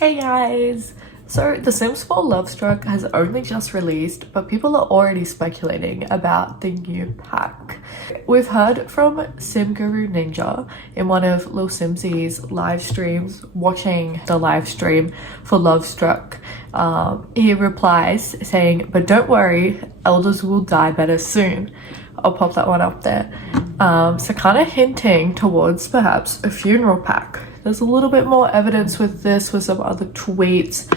Hey guys! So The Sims 4 Lovestruck has only just released, but people are already speculating about the new pack. We've heard from Sim Guru Ninja in one of Lil Simsy's live streams, watching the live stream for Lovestruck. He replies saying, "But don't worry, elders will die better soon." I'll pop that one up there. So kind of hinting towards perhaps a funeral pack. There's a little bit more evidence with this, with some other tweets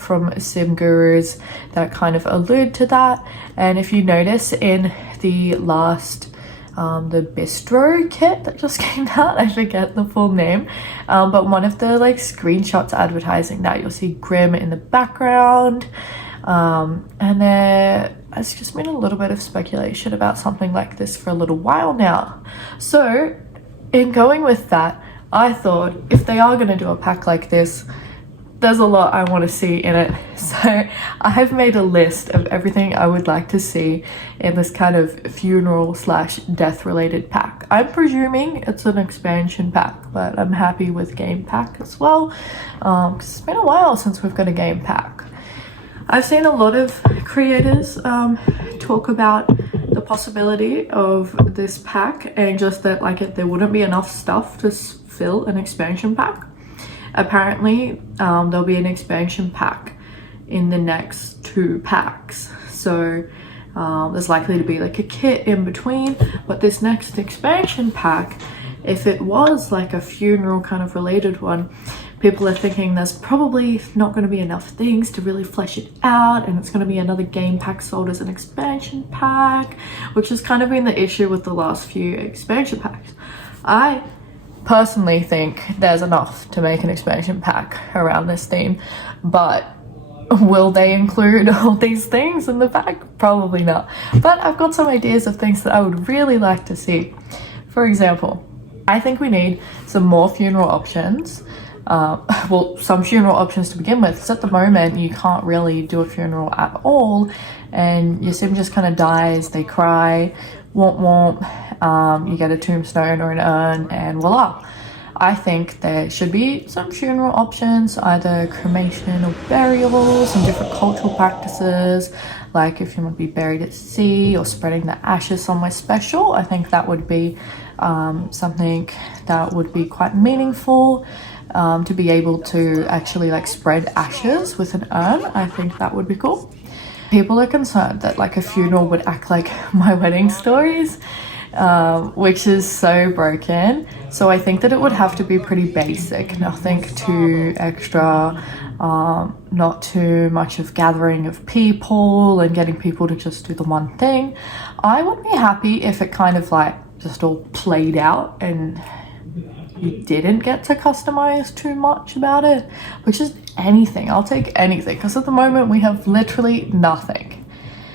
from Sim Gurus that kind of allude to that. And if you notice in the last the bistro kit that just came out, I forget the full name, but one of the like screenshots advertising that, you'll see Grim in the background, and there has just been a little bit of speculation about something like this for a little while now. So in going with that, I thought if they are going to do a pack like this, there's a lot I want to see in it. So I have made a list of everything I would like to see in this kind of funeral slash death related pack. I'm presuming it's an expansion pack, but I'm happy with game pack as well, because it's been a while since we've got a game pack. I've seen a lot of creators talk about the possibility of this pack, and just that like there wouldn't be enough stuff to fill an expansion pack. Apparently there'll be an expansion pack in the next 2 packs, so there's likely to be like a kit in between. But this next expansion pack, if it was like a funeral kind of related one, people are thinking there's probably not going to be enough things to really flesh it out, and it's going to be another game pack sold as an expansion pack, which has kind of been the issue with the last few expansion packs. I personally think there's enough to make an expansion pack around this theme, but will they include all these things in the pack? Probably not. But I've got some ideas of things that I would really like to see. For example, I think we need some more funeral options. Well, some funeral options to begin with, because at the moment you can't really do a funeral at all, and your sim just kind of dies, they cry, womp womp, you get a tombstone or an urn, and voila. I think there should be some funeral options, either cremation or burial, some different cultural practices, like if you want to be buried at sea or spreading the ashes somewhere special. I think that would be something that would be quite meaningful. To be able to actually like spread ashes with an urn, I think that would be cool. People are concerned that like a funeral would act like My Wedding Stories, which is so broken. So I think that it would have to be pretty basic, nothing too extra, not too much of gathering of people and getting people to just do the one thing. I would be happy if it kind of like just all played out and you didn't get to customize too much about it, which is anything. I'll take anything, because at the moment we have literally nothing.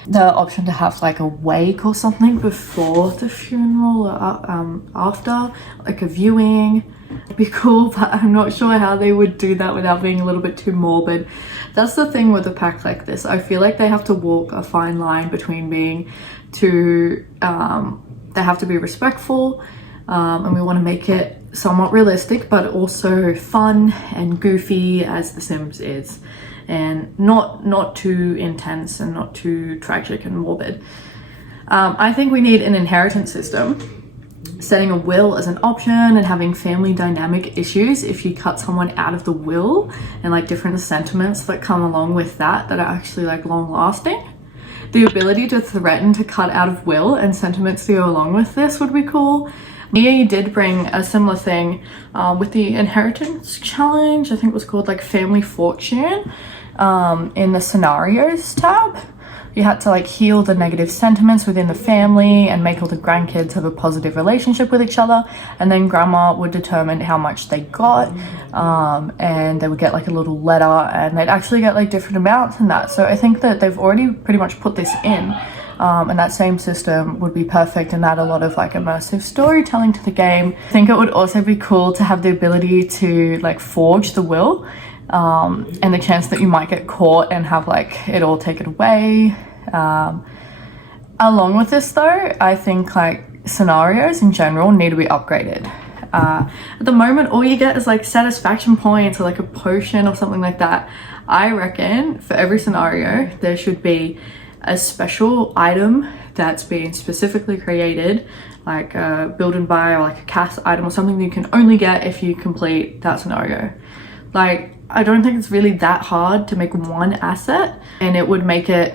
The option to have like a wake or something before the funeral or after, like a viewing, would be cool, but I'm not sure how they would do that without being a little bit too morbid. That's the thing with a pack like this. I feel like they have to walk a fine line between being too, they have to be respectful, and we want to make it somewhat realistic, but also fun and goofy as The Sims is, and not too intense and not too tragic and morbid. I think we need an inheritance system, setting a will as an option, and having family dynamic issues if you cut someone out of the will, and like different sentiments that come along with that are actually like long lasting. The ability to threaten to cut out of will and sentiments to go along with this would be cool. Mia did bring a similar thing with the inheritance challenge. I think it was called like Family Fortune. In the scenarios tab, you had to like heal the negative sentiments within the family and make all the grandkids have a positive relationship with each other, and then grandma would determine how much they got, and they would get like a little letter, and they'd actually get like different amounts and that. So I think that they've already pretty much put this in. And that same system would be perfect and add a lot of like immersive storytelling to the game. I think it would also be cool to have the ability to like forge the will, and the chance that you might get caught and have like it all taken away. Along with this though, I think like scenarios in general need to be upgraded. At the moment, all you get is like satisfaction points or like a potion or something like that. I reckon for every scenario, there should be a special item that's been specifically created, like a build and buy or like a cast item or something that you can only get if you complete that scenario. Like, I don't think it's really that hard to make one asset, and it would make it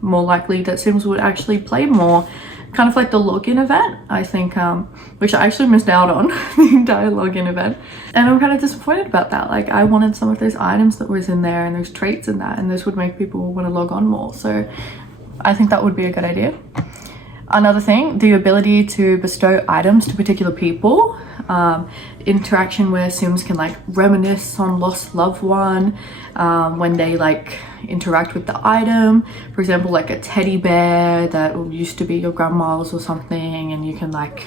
more likely that Sims would actually play more. Kind of like the login event, I think, which I actually missed out on, the entire login event. And I'm kind of disappointed about that. Like, I wanted some of those items that was in there and those traits in that, and this would make people want to log on more. So I think that would be a good idea. Another thing, the ability to bestow items to particular people. Interaction where Sims can like reminisce on lost loved one when they like interact with the item. For example, like a teddy bear that used to be your grandma's or something, and you can like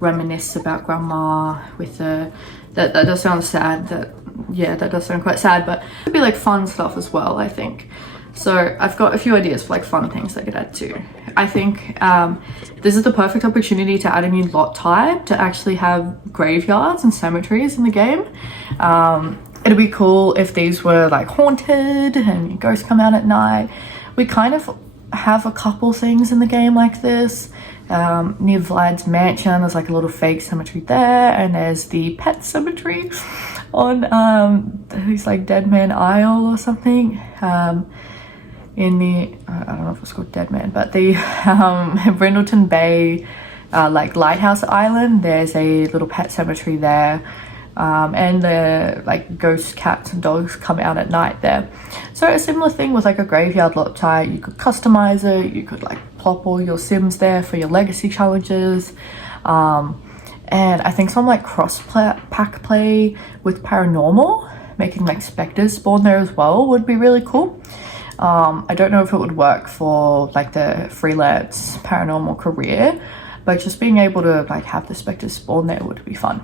reminisce about grandma with the that does sound sad. That does sound quite sad, but it'd be like fun stuff as well, I think. So I've got a few ideas for like fun things I could add too. I think this is the perfect opportunity to add a new lot type to actually have graveyards and cemeteries in the game. It'd be cool if these were like haunted and ghosts come out at night. We kind of have a couple things in the game like this. Near Vlad's mansion, there's like a little fake cemetery there, and there's the pet cemetery on these like Dead Man Isle or something. In the I don't know if it's called Dead Man, but the Brindleton Bay like lighthouse island, there's a little pet cemetery there, and the like ghost cats and dogs come out at night there. So a similar thing with like a graveyard lot type. You could customize it, you could like plop all your Sims there for your legacy challenges, and I think some like pack play with paranormal, making like specters spawn there as well would be really cool. I don't know if it would work for like the freelance paranormal career, but just being able to like have the specters spawn there would be fun.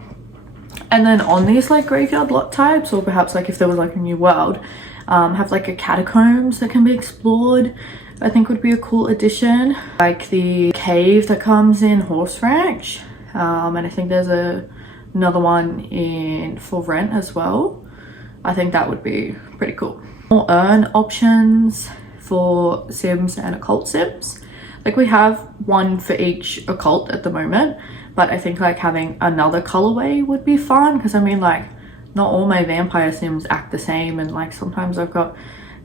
And then on these like graveyard lot types, or perhaps like if there was like a new world, have like a catacombs that can be explored, I think would be a cool addition. Like the cave that comes in Horse Ranch, and I think there's another one in For Rent as well. I think that would be pretty cool. More earn options for Sims and occult Sims. Like we have one for each occult at the moment, but I think like having another colorway would be fun, because I mean like not all my vampire Sims act the same, and like sometimes I've got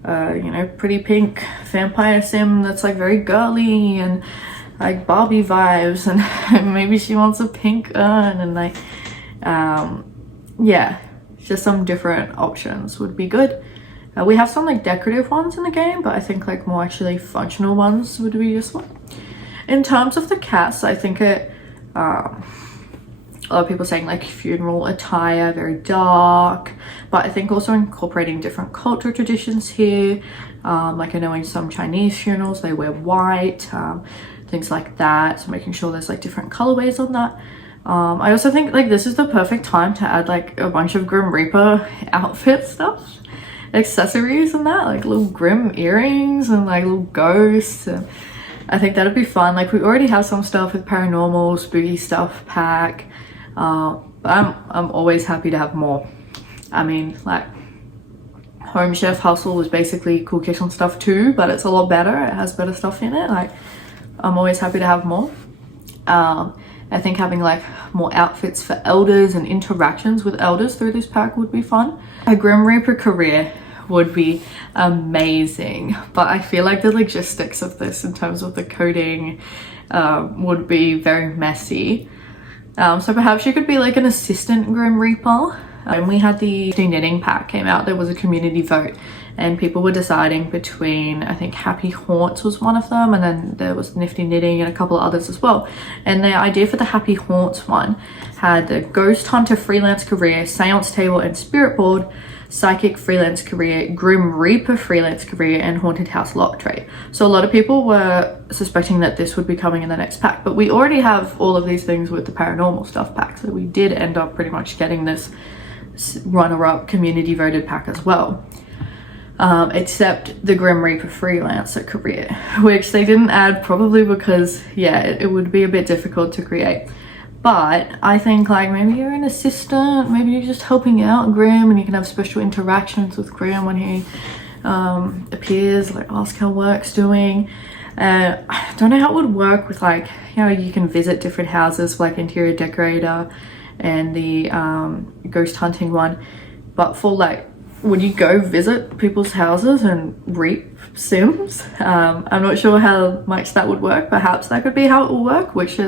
you know, pretty pink vampire Sim that's like very girly and like Barbie vibes, and maybe she wants a pink urn, and like yeah, just some different options would be good. We have some like decorative ones in the game, but I think like more actually functional ones would be useful. In terms of the cast, I think it a lot of people saying like funeral attire, very dark, but I think also incorporating different cultural traditions here. Like I know in some Chinese funerals they wear white, things like that, so making sure there's like different colorways on that. I also think like this is the perfect time to add like a bunch of Grim Reaper outfit stuff, accessories and that, like little Grim earrings and like little ghosts, and I think that'd be fun. Like we already have some stuff with paranormal, spooky stuff pack, but I'm always happy to have more. I mean, like Home Chef Hustle was basically Cool Kitchen stuff too, but it's a lot better, it has better stuff in it. Like I'm always happy to have more. I think having like more outfits for elders and interactions with elders through this pack would be fun. A Grim Reaper career would be amazing, but I feel like the logistics of this in terms of the coding would be very messy. So perhaps you could be like an assistant Grim Reaper. When we had the knitting pack came out, there was a community vote and people were deciding between, I think Happy Haunts was one of them, and then there was Nifty Knitting and a couple of others as well. And the idea for the Happy Haunts one had the Ghost Hunter freelance career, Seance table and spirit board, Psychic freelance career, Grim Reaper freelance career, and Haunted House lock tray. So a lot of people were suspecting that this would be coming in the next pack, but we already have all of these things with the paranormal stuff pack, so we did end up pretty much getting this runner-up community voted pack as well. Except the Grim Reaper freelancer career, which they didn't add, probably because yeah, it would be a bit difficult to create. But I think like maybe you're an assistant, maybe you're just helping out Grim, and you can have special interactions with Grim when he appears, like ask how work's doing. I don't know how it would work with like, you know, you can visit different houses like interior decorator and the ghost hunting one, but for like, would you go visit people's houses and reap sims? I'm not sure how much that would work. Perhaps that could be how it will work, which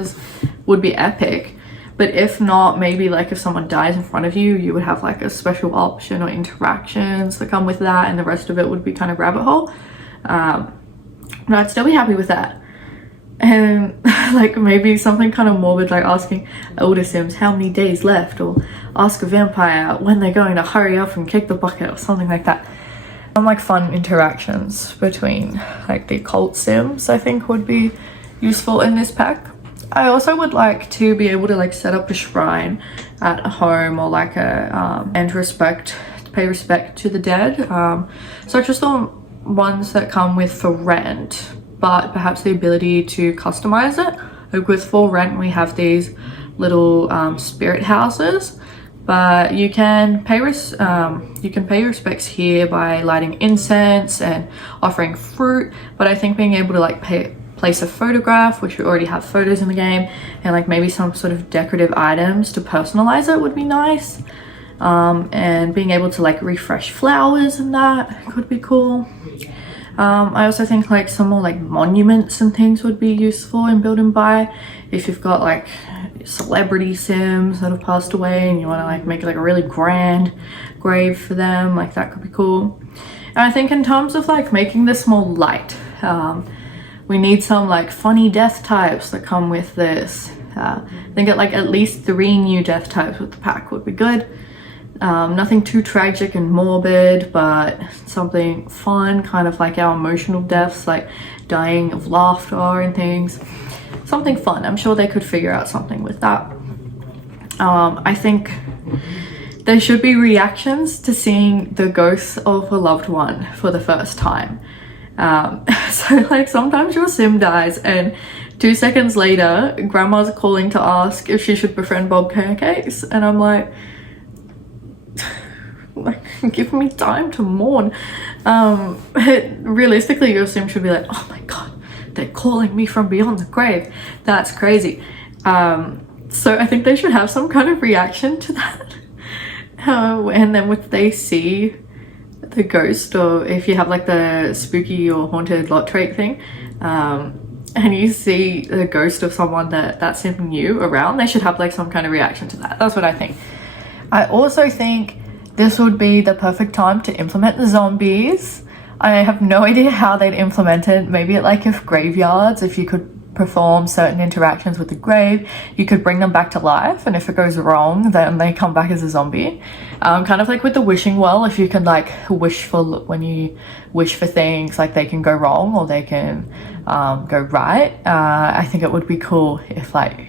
would be epic. But if not, maybe like if someone dies in front of you, you would have like a special option or interactions that come with that, and the rest of it would be kind of rabbit hole. But I'd still be happy with that. And like maybe something kind of morbid, like asking elder sims how many days left, or ask a vampire when they're going to hurry up and kick the bucket, or something like that. Like fun interactions between like the occult sims I think would be useful in this pack. I also would like to be able to like set up a shrine at a home, or like a and pay respect to the dead, such as the ones that come with for rent, but perhaps the ability to customize it. Like with For Rent we have these little spirit houses, but you can pay respects here by lighting incense and offering fruit. But I think being able to like place a photograph, which we already have photos in the game, and like maybe some sort of decorative items to personalize it would be nice. And being able to like refresh flowers and that could be cool. I also think like some more like monuments and things would be useful in Build and Buy. If you've got like celebrity sims that have passed away and you want to like make like a really grand grave for them, like that could be cool. And I think in terms of like making this more light, we need some like funny death types that come with this. I think at least 3 new death types with the pack would be good. Nothing too tragic and morbid, but something fun, kind of like our emotional deaths, like dying of laughter and things. Something fun. I'm sure they could figure out something with that. I think there should be reactions to seeing the ghost of a loved one for the first time. So like sometimes your sim dies and 2 seconds later grandma's calling to ask if she should befriend Bob Pancakes, and I'm like give me time to mourn. Realistically your sim should be like, oh my god, they're calling me from beyond the grave. That's crazy. So I think they should have some kind of reaction to that. And then if they see the ghost, or if you have like the spooky or haunted lot trait thing, and you see the ghost of someone that sim knew around, they should have like some kind of reaction to that. That's what I think. I also think this would be the perfect time to implement the zombies. I have no idea how they'd implement it. Maybe like if graveyards, if you could perform certain interactions with the grave, you could bring them back to life, and if it goes wrong then they come back as a zombie. Kind of like with the wishing well, if you can like wish for, when you wish for things, like they can go wrong or they can go right. I think it would be cool if like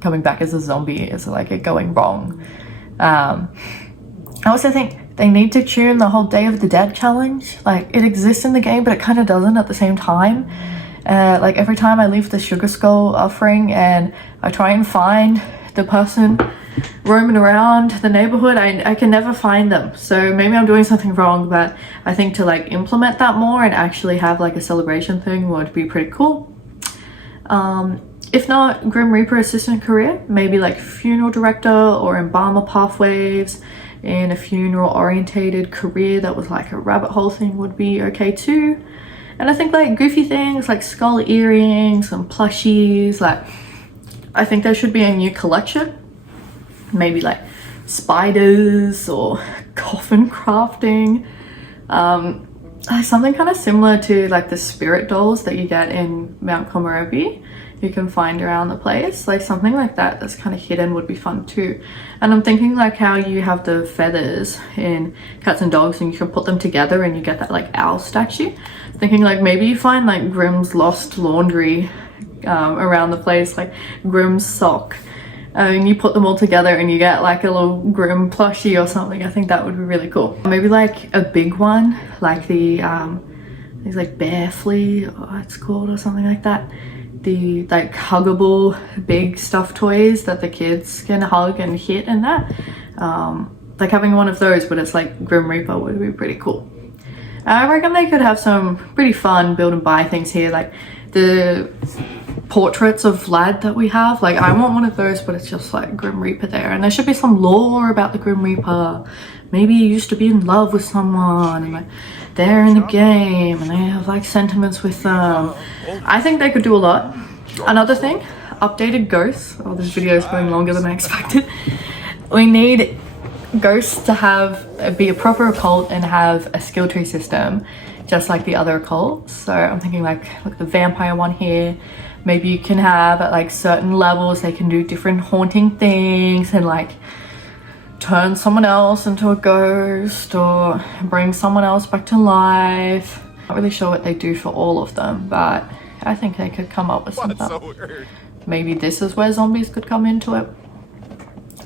coming back as a zombie is like it going wrong. I also think they need to tune the whole Day of the Dead challenge. Like it exists in the game but it kind of doesn't at the same time. Like every time I leave the Sugar Skull offering and I try and find the person roaming around the neighborhood, I can never find them. So maybe I'm doing something wrong, but I think to like implement that more and actually have like a celebration thing would be pretty cool. If not, Grim Reaper assistant career, maybe like funeral director or embalmer pathways in a funeral orientated career that was like a rabbit hole thing would be okay too. And I think like goofy things like skull earrings and plushies, like I think there should be a new collection. Maybe like spiders or coffin crafting. Something kind of similar to like the spirit dolls that you get in Mount Komorebi. You can find around the place, like something like that that's kind of hidden would be fun too. And I'm thinking like how you have the feathers in Cats and Dogs and you can put them together and you get that like owl statue. Thinking like maybe you find like Grimm's lost laundry around the place, like Grimm's sock, and you put them all together and you get like a little Grimm plushie or something. I think that would be really cool. Maybe like a big one, like the these like bear flea, or it's called, or something like that. the like huggable big stuffed toys that the kids can hug and hit and that. Like having one of those, but it's like Grim Reaper would be pretty cool. I reckon they could have some pretty fun build and buy things here, like the portraits of Vlad that we have. Like I want one of those, but it's just like Grim Reaper there, and there should be some lore about the Grim Reaper. Maybe he used to be in love with someone and like they're in the game and they have like sentiments with them. I think they could do a lot. Another thing, updated ghosts. Oh, this video is going longer than I expected. We need ghosts to have be a proper occult and have a skill tree system just like the other occults. So I'm thinking like the vampire one here, maybe you can have at like certain levels they can do different haunting things and like turn someone else into a ghost or bring someone else back to life. Not really sure what they do for all of them, but I think they could come up with something. So maybe this is where zombies could come into it.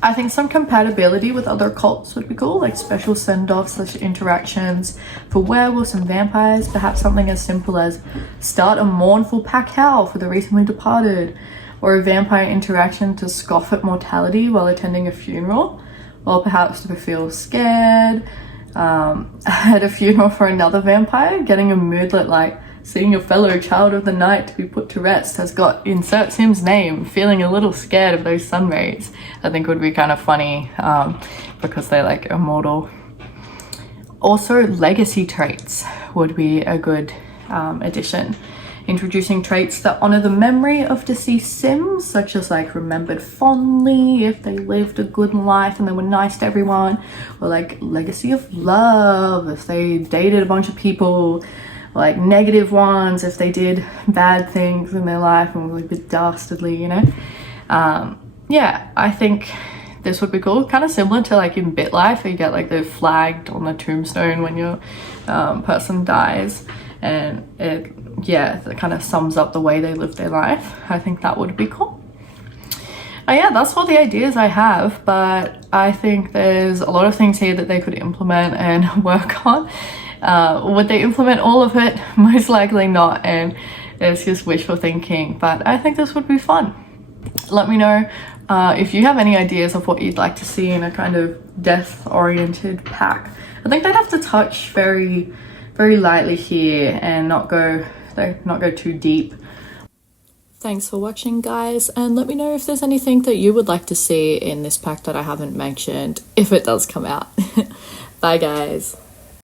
I think some compatibility with other cults would be cool, like special send-offs / interactions for werewolves and vampires. Perhaps something as simple as start a mournful pack howl for the recently departed, or a vampire interaction to scoff at mortality while attending a funeral, or perhaps to feel scared at a funeral for another vampire. Getting a moodlet like seeing a fellow child of the night to be put to rest has got inserts him's name, feeling a little scared of those sun rays. I think would be kind of funny because they're like immortal. Also, legacy traits would be a good addition. Introducing traits that honor the memory of deceased sims, such as like remembered fondly if they lived a good life and they were nice to everyone, or like legacy of love if they dated a bunch of people, like negative ones if they did bad things in their life and were a bit dastardly, you know. Yeah, I think this would be cool, kind of similar to like in BitLife where you get like the flagged on the tombstone when your person dies, and it kind of sums up the way they live their life. I think that would be cool. Yeah, that's all the ideas I have, but I think there's a lot of things here that they could implement and work on. Would they implement all of it? Most likely not, and it's just wishful thinking, but I think this would be fun. Let me know if you have any ideas of what you'd like to see in a kind of death-oriented pack. I think they'd have to touch very, very lightly here and not go too deep. Thanks for watching, guys, and let me know if there's anything that you would like to see in this pack that I haven't mentioned, if it does come out. Bye, guys.